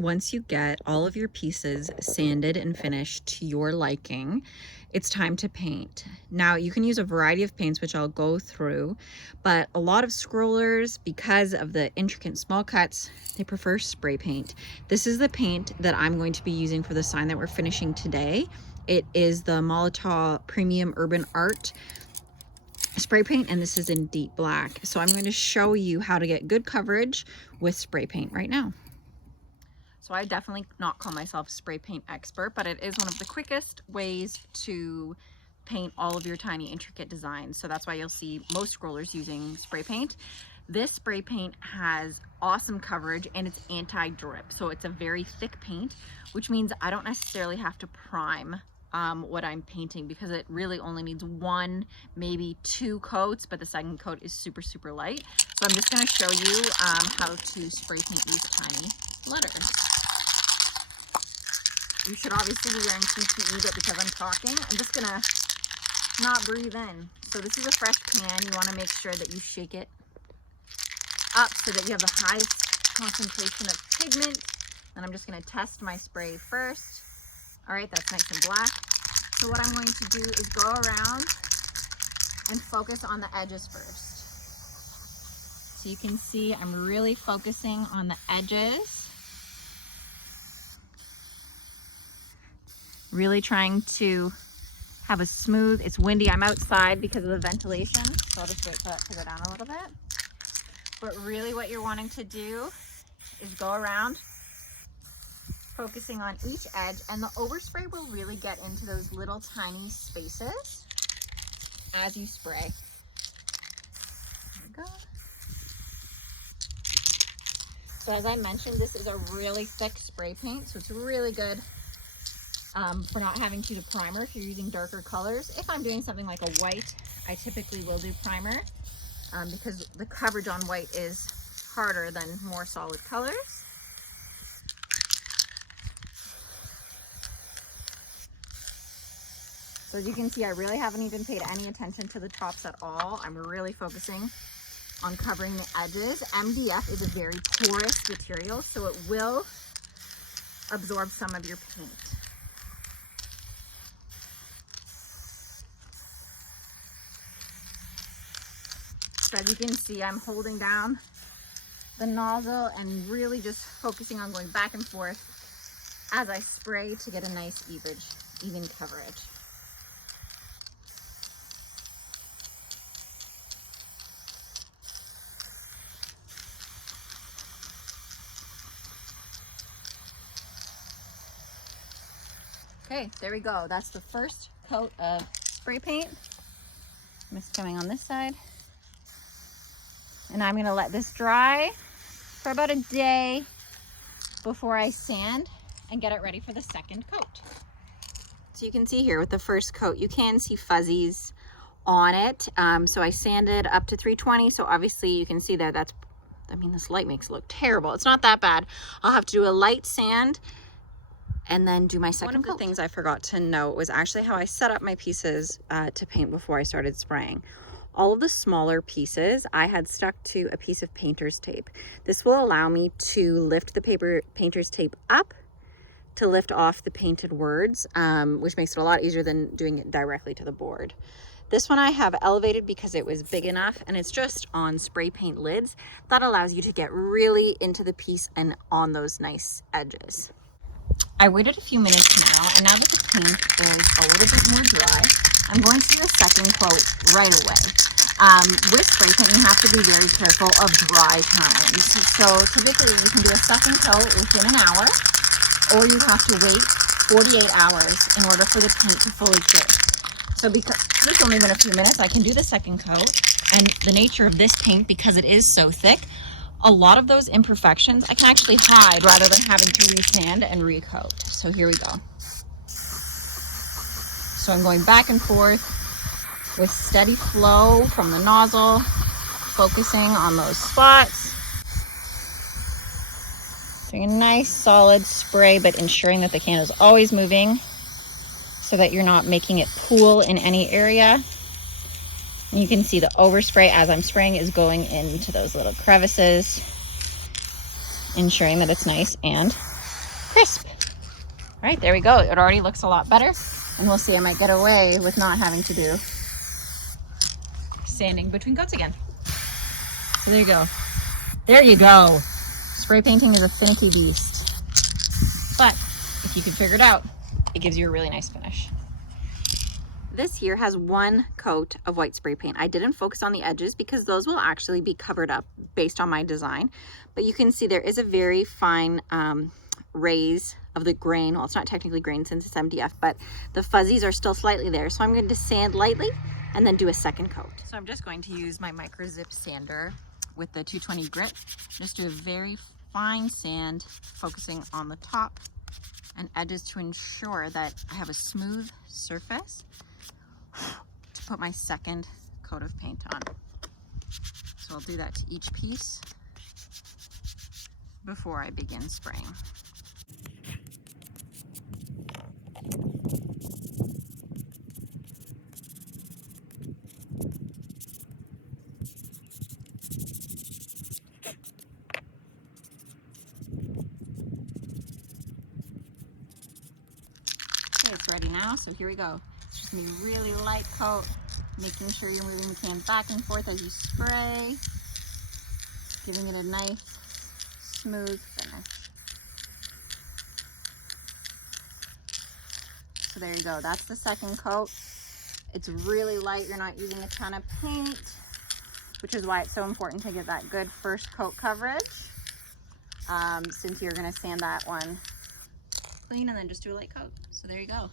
once you get all of your pieces sanded and finished to your liking, it's time to paint. Now you can use a variety of paints, which I'll go through, but a lot of scrollers, because of the intricate small cuts, they prefer spray paint. This is the paint that I'm going to be using for the sign that we're finishing today. It is the Molotow Premium Urban Art spray paint, and this is in deep black. So I'm going to show you how to get good coverage with spray paint right now. So I definitely not call myself a spray paint expert, but it is one of the quickest ways to paint all of your tiny intricate designs. So that's why you'll see most scrollers using spray paint. This spray paint has awesome coverage and it's anti-drip. So it's a very thick paint, which means I don't necessarily have to prime what I'm painting, because it really only needs one, maybe two coats, but the second coat is super, super light. So I'm just going to show you how to spray paint these tiny letters. You should obviously be wearing PPE, but because I'm talking, I'm just going to not breathe in. So this is a fresh pan. You want to make sure that you shake it up so that you have the highest concentration of pigment. And I'm just going to test my spray first. All right, that's nice and black. So what I'm going to do is go around and focus on the edges first. So you can see I'm really focusing on the edges. Really trying to have a smooth, it's windy, I'm outside because of the ventilation, so I'll just wait for that to go down a little bit. But really what you're wanting to do is go around, focusing on each edge, and the overspray will really get into those little tiny spaces as you spray. There we go. So as I mentioned, this is a really thick spray paint, so it's really good for not having to do primer if you're using darker colors. If I'm doing something like a white, I typically will do primer because the coverage on white is harder than more solid colors. So as you can see, I really haven't even paid any attention to the tops at all. I'm really focusing on covering the edges. MDF is a very porous material, so it will absorb some of your paint. So as you can see, I'm holding down the nozzle and really just focusing on going back and forth as I spray to get a nice even coverage. Okay, there we go. That's the first coat of spray paint. I'm just coming on this side. And I'm gonna let this dry for about a day before I sand and get it ready for the second coat. So you can see here with the first coat, you can see fuzzies on it. So I sanded up to 320. So obviously you can see that this light makes it look terrible. It's not that bad. I'll have to do a light sand and then do my second coat. One of the things I forgot to note was actually how I set up my pieces to paint before I started spraying. All of the smaller pieces I had stuck to a piece of painter's tape. This will allow me to lift the painter's tape up to lift off the painted words, which makes it a lot easier than doing it directly to the board. This one I have elevated because it was big enough, and it's just on spray paint lids. That allows you to get really into the piece and on those nice edges. I waited a few minutes now, and now that the paint is a little bit more dry, I'm going to do a second coat right away. With spray paint, you have to be very careful of dry times. So typically you can do a second coat within an hour, or you have to wait 48 hours in order for the paint to fully cure. So because it's only been a few minutes, I can do the second coat, and the nature of this paint, because it is so thick, a lot of those imperfections I can actually hide rather than having to resand and recoat. So here we go. So I'm going back and forth with steady flow from the nozzle, focusing on those spots. Doing a nice solid spray, but ensuring that the can is always moving so that you're not making it pool in any area. And you can see the overspray as I'm spraying is going into those little crevices, ensuring that it's nice and crisp. All right, there we go. It already looks a lot better. And we'll see, I might get away with not having to do sanding between coats again. So there you go. There you go. Spray painting is a finicky beast. But if you can figure it out, it gives you a really nice finish. This here has one coat of white spray paint. I didn't focus on the edges because those will actually be covered up based on my design. But you can see there is a very fine raise of the grain. Well, it's not technically grain since it's MDF, but the fuzzies are still slightly there. So I'm going to sand lightly and then do a second coat. So I'm just going to use my micro zip sander with the 220 grit. Just do a very fine sand, focusing on the top and edges to ensure that I have a smooth surface to put my second coat of paint on. So I'll do that to each piece before I begin spraying. Okay, it's ready now, so here we go. It's just gonna be a really light coat, making sure you're moving the can back and forth as you spray, giving it a nice, smooth finish. So there you go, that's the second coat. It's really light, you're not using a ton of paint, which is why it's so important to get that good first coat coverage, since you're gonna sand that one clean and then just do a light coat. So there you go.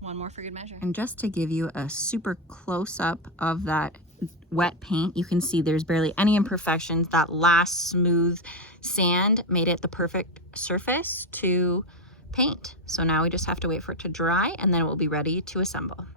One more for good measure. And just to give you a super close up of that wet paint, you can see there's barely any imperfections. That last smooth sand made it the perfect surface to paint. So now we just have to wait for it to dry and then it will be ready to assemble.